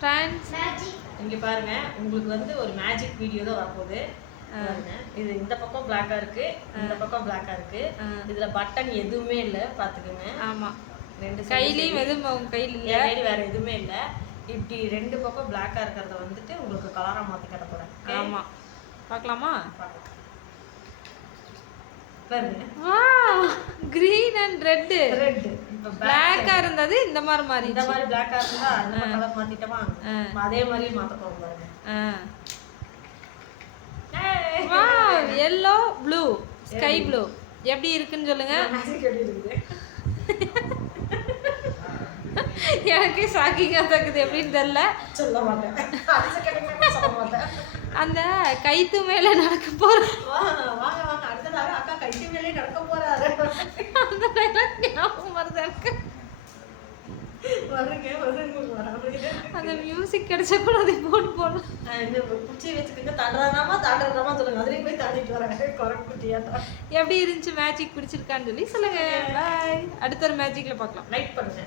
Friends இங்க பாருங்க, உங்களுக்கு வந்து ஒரு மேஜிக் வீடியோ தான் வரப்போகுது. பாருங்க, இது இந்த பக்கம் பிளாக்கா இருக்கு, இந்த பக்கம் பிளாக்கா இருக்கு. இதுல பட்டன் எதுவுமே இல்ல, பாத்துக்கோங்க. ஆமா, ரெண்டு கையிலயும் எதுவும் உங்க கையில இல்ல, கையில வேற எதுவுமே இல்ல. இப்படி ரெண்டு பக்கம் பிளாக்கா இருக்கிறத வந்துட்டு உங்களுக்கு கலரா மாத்தி காட்ட போறேன். ஆமா, பார்க்கலாமா? பாருங்க, wow, green and red. Red இப்ப பிளாக்கா இருந்தது இந்த மாதிரி மாறி, இந்த மாதிரி பிளாக்கா இருந்தா அந்த கலர் மாத்திட்டோமா, அதே மாதிரி மாத்த போறோம் பாருங்க. Wow, yellow blue sky blue எப்படி இருக்குன்னு சொல்லுங்க. மேஜிக் எப்படி இருக்குது? எனக்கே ஷாக்கிங்கா இருக்குது, எப்படின்னு தெரியல, சொல்ல மாட்டேன். அடுத்த கேட்டீங்கன்னா சொல்ல மாட்டேன். அந்த கைத்து மேல நடக்க போற வாங்க வாங்க வாங்க, அடுத்ததாக அக்கா கைத்து மேலே நடக்க போறாரு. அந்த dialogue ஞாபகம் வருது எனக்கு. வருங்க வருங்க வராங்க. அந்த மியூசிக் கிடைச்சா கூட அதை போட்டு போடலாம். இந்த குச்சி வச்சுக்கிட்டு தாண்டறாமா சொல்லுங்க. அதுலயும் போய் தாண்டிட்டு வராங்க குரங்கு குட்டியாட்டா. எப்படி இருந்துச்சு மேஜிக், பிடிச்சிருக்கான்னு சொல்லி சொல்லுங்க. பாய், அடுத்த ஒரு மேஜிக்ல பார்க்கலாம். லைக் பண்ணுங்க.